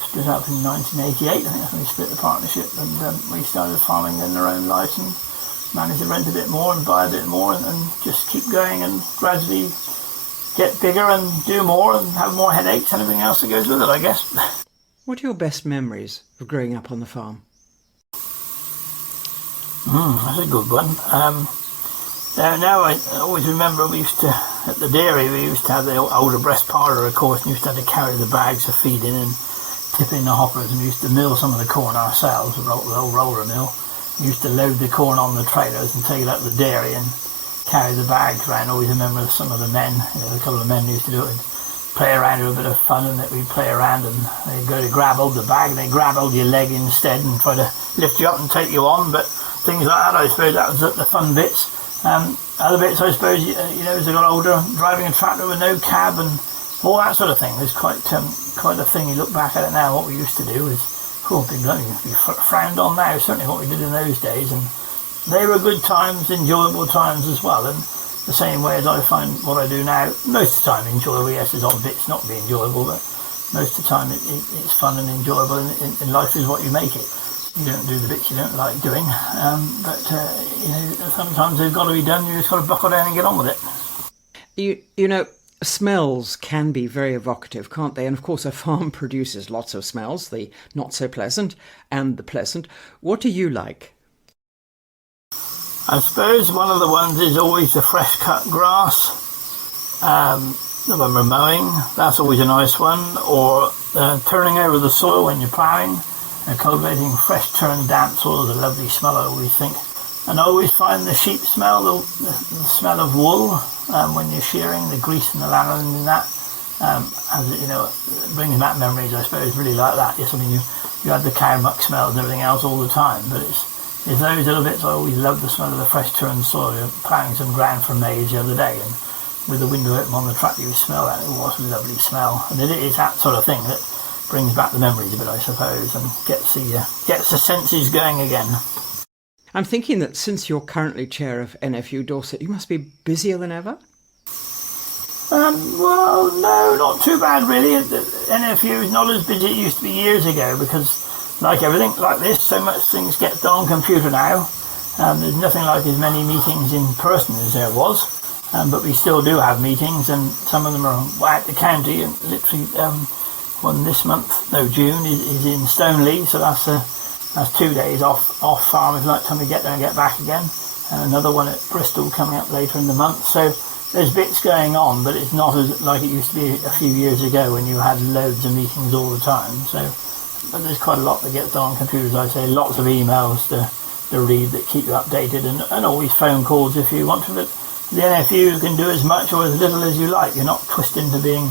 split up in 1988. I think that's when we split the partnership, and we started farming in our own life and managed to rent a bit more and buy a bit more and just keep going and gradually get bigger and do more and have more headaches and everything else that goes with it, I guess. What are your best memories of growing up on the farm? That's a good one. Now I always remember we used to, at the dairy, we used to have the older breast parlour, of course, and we used to have to carry the bags of feed in and tip in the hoppers, and we used to mill some of the corn ourselves, the old roller mill. We used to load the corn on the trailers and take it up to the dairy and carry the bags around. I always remember some of the men, a couple of men used to do it, and play around with a bit of fun, and that we'd play around and they'd go to grab hold of the bag and they'd grab hold of your leg instead and try to lift you up and take you on, but things like that, I suppose that was the fun bits. Other bits, I suppose, as I got older, driving a tractor with no cab and all that sort of thing was quite a thing. You look back at it now, what we used to do is, be frowned on now, certainly what we did in those days, and they were good times, enjoyable times as well, and the same way as I find what I do now, most of the time enjoyable. Yes, there's odd bits not be enjoyable, but most of the time it's fun and enjoyable, and life is what you make it. You don't do the bits you don't like doing, but sometimes they've got to be done. You just got to buckle down and get on with it. Smells can be very evocative, can't they? And of course, a farm produces lots of smells, the not so pleasant and the pleasant. What do you like? I suppose one of the ones is always the fresh cut grass. When we're mowing, that's always a nice one. Or turning over the soil when you're ploughing. Cultivating fresh turned damp soil is a lovely smell, I always think. And I always find the sheep smell, the smell of wool when you're shearing, the grease and the lanolin and that, brings back memories, I suppose, really like that. Yes, I mean, you had the cow muck smells and everything else all the time, but it's those little bits. I always love the smell of the fresh turned soil. You're ploughing some ground for maize the other day, and with the window open on the tractor, you smell that. It was a lovely smell. And it is that sort of thing that brings back the memories a bit, I suppose, and gets the senses going again. I'm thinking that since you're currently chair of NFU Dorset, you must be busier than ever? Well, no, not too bad really. NFU is not as busy as it used to be years ago, because like everything like this, so much things get done on computer now. There's nothing like as many meetings in person as there was, but we still do have meetings, and some of them are out the county, and literally one this month, June, is in Stoneleigh, so that's 2 days off farm if like time we get there and get back again. And another one at Bristol coming up later in the month. So there's bits going on, but it's not as like it used to be a few years ago when you had loads of meetings all the time. So, but there's quite a lot that gets done on computers. I say lots of emails to the read that keep you updated, and always phone calls if you want to. But the NFU can do as much or as little as you like. You're not pushed into being,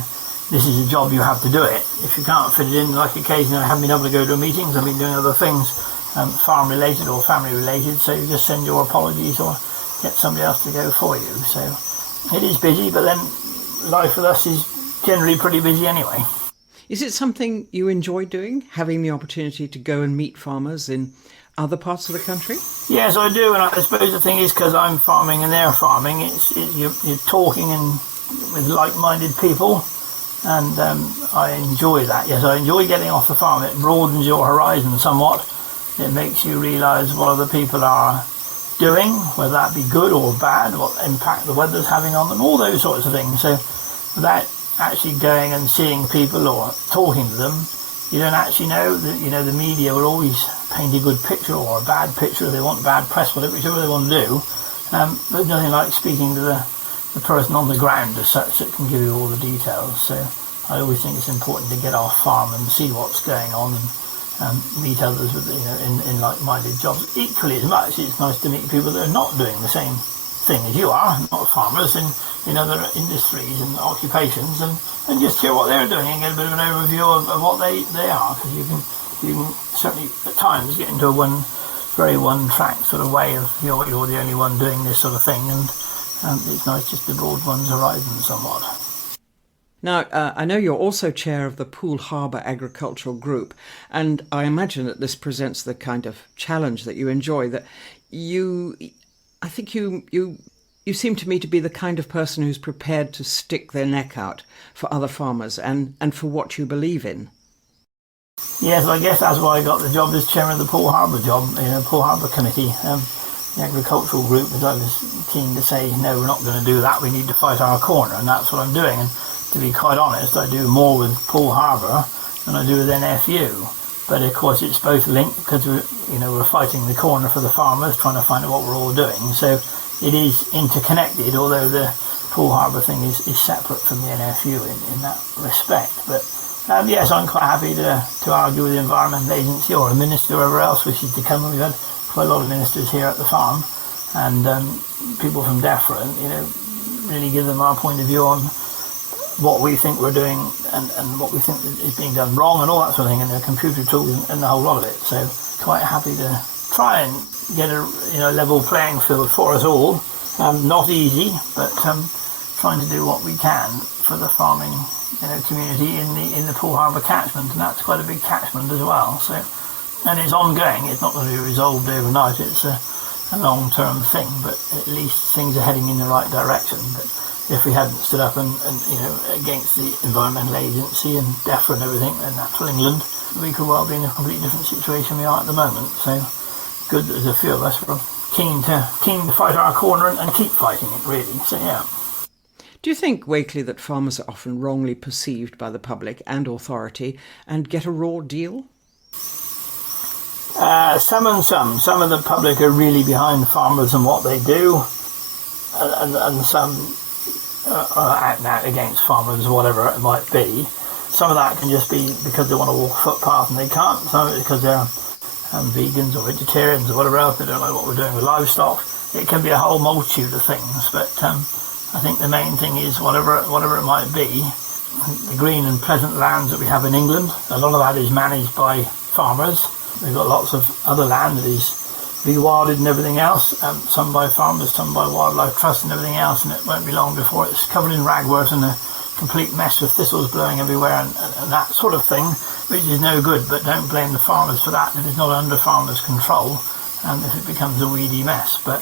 this is a job, you have to do it. If you can't fit it in, like occasionally I haven't been able to go to meetings, I've been doing other things, farm related or family related, so you just send your apologies or get somebody else to go for you. So it is busy, but then life with us is generally pretty busy anyway. Is it something you enjoy doing, having the opportunity to go and meet farmers in other parts of the country? Yes, I do, and I suppose the thing is, because I'm farming and they're farming, you're talking with like-minded people, and I enjoy that. Yes, I enjoy getting off the farm. It broadens your horizon somewhat. It makes you realise what other people are doing, whether that be good or bad, what impact the weather's having on them, all those sorts of things. So without actually going and seeing people or talking to them, you don't actually know that, the media will always paint a good picture or a bad picture. They want bad press, whichever they want to do. There's nothing like speaking to the person on the ground as such that can give you all the details. So I always think it's important to get off farm and see what's going on and meet others with, in like-minded jobs. Equally as much, it's nice to meet people that are not doing the same thing as you are, not farmers, in other industries and occupations, and just hear what they're doing and get a bit of an overview of what they are, because you can certainly at times get into a very one-track sort of way of you're the only one doing this sort of thing, and it's nice just to broaden one's horizon somewhat. Now, I know you're also chair of the Poole Harbour Agricultural Group, and I imagine that this presents the kind of challenge that you enjoy, that you seem to me to be the kind of person who's prepared to stick their neck out for other farmers and for what you believe in. Yes, I guess that's why I got the job as chair of the Poole Harbour Poole Harbour Committee. The agricultural group, as I was keen to say, no, we're not going to do that, we need to fight our corner, and that's what I'm doing. And to be quite honest, I do more with Poole Harbour than I do with NFU. But of course it's both linked, because we're fighting the corner for the farmers, trying to find out what we're all doing. So it is interconnected, although the Poole Harbour thing is separate from the NFU in that respect. But yes, I'm quite happy to argue with the Environmental Agency or a minister or whoever else wishes to come. We've had quite a lot of ministers here at the farm, and people from DEFRA, really give them our point of view on what we think we're doing and what we think is being done wrong and all that sort of thing, and the computer tools and the whole lot of it. So quite happy to try and get a level playing field for us all. Not easy, but trying to do what we can for the farming community in the Poole Harbour catchment, and that's quite a big catchment as well. So, and it's ongoing. It's not going to be resolved overnight. It's a long-term thing, but at least things are heading in the right direction. But if we hadn't stood up and against the Environmental Agency and DEFRA and everything and Natural England, we could well be in a completely different situation we are at the moment. So good that there's a few of us who are keen to fight our corner and keep fighting it, really. So yeah. Do you think, Wakely, that farmers are often wrongly perceived by the public and authority and get a raw deal? Some and some. Some of the public are really behind farmers and what they do, and some are out and out against farmers, whatever it might be. Some of that can just be because they want to walk a footpath and they can't. Some of it because they're vegans or vegetarians or whatever else. They don't like what we're doing with livestock. It can be a whole multitude of things, but I think the main thing is whatever it might be, the green and pleasant lands that we have in England, a lot of that is managed by farmers. We've got lots of other land that is rewilded and everything else, some by farmers, some by wildlife trusts and everything else, and it won't be long before it's covered in ragwort and a complete mess with thistles blowing everywhere and that sort of thing, which is no good. But don't blame the farmers for that if it's not under farmers' control and if it becomes a weedy mess. But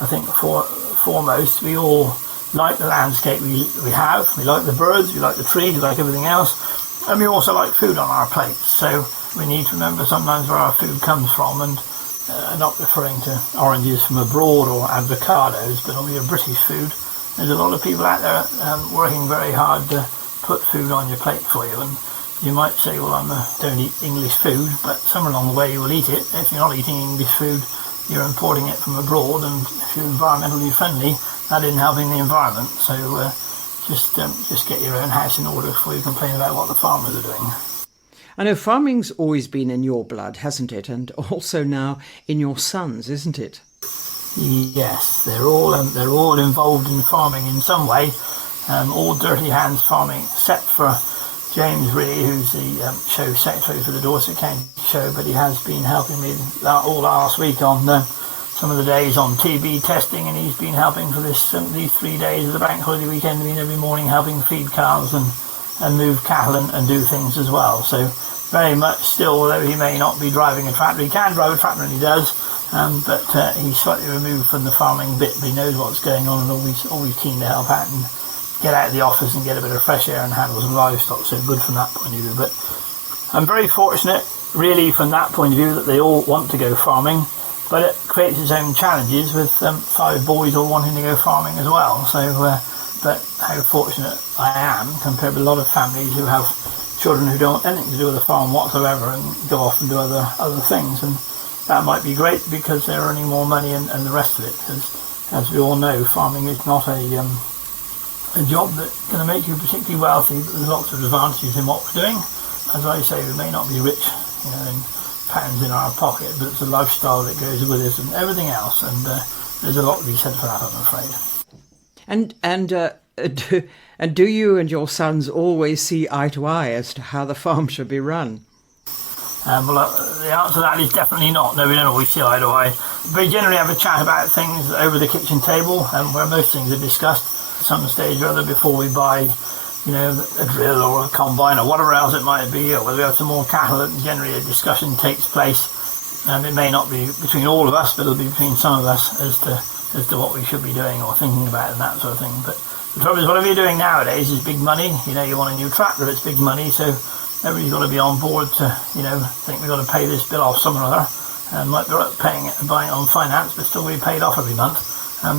I think foremost we all like the landscape we have, we like the birds, we like the trees, we like everything else, and we also like food on our plates. So we need to remember sometimes where our food comes from, and not referring to oranges from abroad or avocados, but all your British food. There's a lot of people out there working very hard to put food on your plate for you, and you might say, well, don't eat English food, but somewhere along the way you will eat it. If you're not eating English food, you're importing it from abroad, and if you're environmentally friendly, that isn't helping the environment. So just get your own house in order before you complain about what the farmers are doing. I know farming's always been in your blood, hasn't it? And also now in your sons, isn't it? Yes, they're all involved in farming in some way. All dirty hands farming, except for James really, who's the show secretary for the Dorset County show, but he has been helping me all last week on some of the days on TB testing, and he's been helping for these 3 days of the bank holiday weekend. I mean, every morning helping feed cows and move cattle and do things as well. So very much still, although he may not be driving a tractor, he can drive a tractor and he does, but he's slightly removed from the farming bit, but he knows what's going on and always keen to help out and get out of the office and get a bit of fresh air and handle some livestock, so good from that point of view. But I'm very fortunate really from that point of view that they all want to go farming, but it creates its own challenges with 5 boys all wanting to go farming as well. So but how fortunate I am compared with a lot of families who have children who don't want anything to do with the farm whatsoever and go off and do other things, and that might be great because they're earning more money and the rest of it, because as we all know, farming is not a job that's going to make you particularly wealthy, but there's lots of advantages in what we're doing. As I say, we may not be rich, in pounds in our pocket, but it's a lifestyle that goes with it and everything else, and there's a lot to be said for that, I'm afraid. And do you and your sons always see eye to eye as to how the farm should be run? Well, the answer to that is definitely not. No, we don't always see eye to eye. We generally have a chat about things over the kitchen table, where most things are discussed at some stage or other before we buy, a drill or a combine or whatever else it might be, or whether we have some more cattle. Generally a discussion takes place. It may not be between all of us, but it'll be between some of us as to what we should be doing or thinking about and that sort of thing. But the trouble is, whatever you're doing nowadays is big money. You want a new tractor, it's big money, so everybody's got to be on board to, think we've got to pay this bill off somewhere or other, and might be buying it on finance, but still be paid off every month.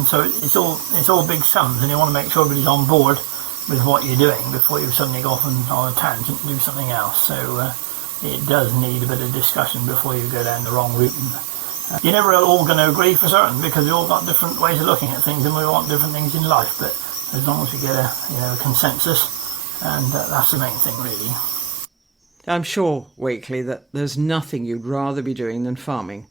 So it's all big sums, and you want to make sure everybody's on board with what you're doing before you suddenly go off on a tangent and do something else. So it does need a bit of discussion before you go down the wrong route. And you're never all going to agree for certain, because we all got different ways of looking at things and we want different things in life, but as long as we get a consensus, and that's the main thing really. I'm sure, Wakely, that there's nothing you'd rather be doing than farming.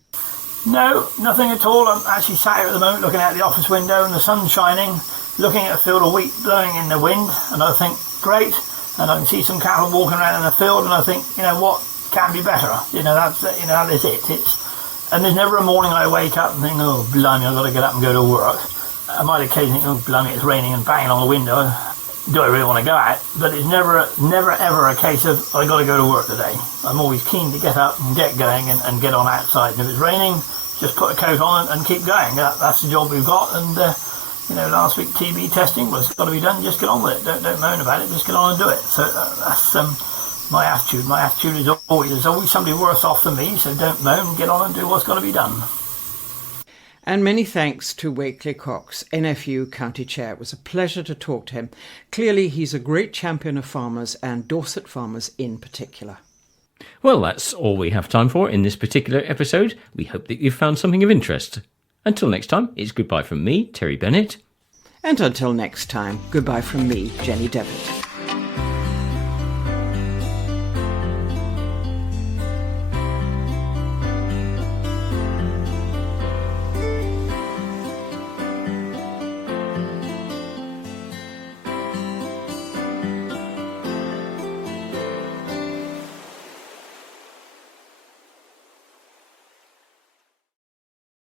No, nothing at all. I'm actually sat here at the moment looking out the office window and the sun's shining, looking at a field of wheat blowing in the wind, and I think, great, and I can see some cattle walking around in the field, and I think, what can be better? That is it. And there's never a morning I wake up and think, oh, blimey, I've got to get up and go to work. I might occasionally think, oh, blimey, it's raining and banging on the window. Do I really want to go out? But it's never ever a case of, I've got to go to work today. I'm always keen to get up and get going and get on outside. And if it's raining, just put a coat on and keep going. That's the job we've got. And, last week TB testing was got to be done. Just get on with it. Don't moan about it. Just get on and do it. So that's my attitude. My attitude is always, there's always somebody worse off than me. So don't moan. Get on and do what's got to be done. And many thanks to Wakely Cox, NFU County Chair. It was a pleasure to talk to him. Clearly, he's a great champion of farmers and Dorset farmers in particular. Well, that's all we have time for in this particular episode. We hope that you've found something of interest. Until next time, it's goodbye from me, Terry Bennett. And until next time, goodbye from me, Jenny Devitt.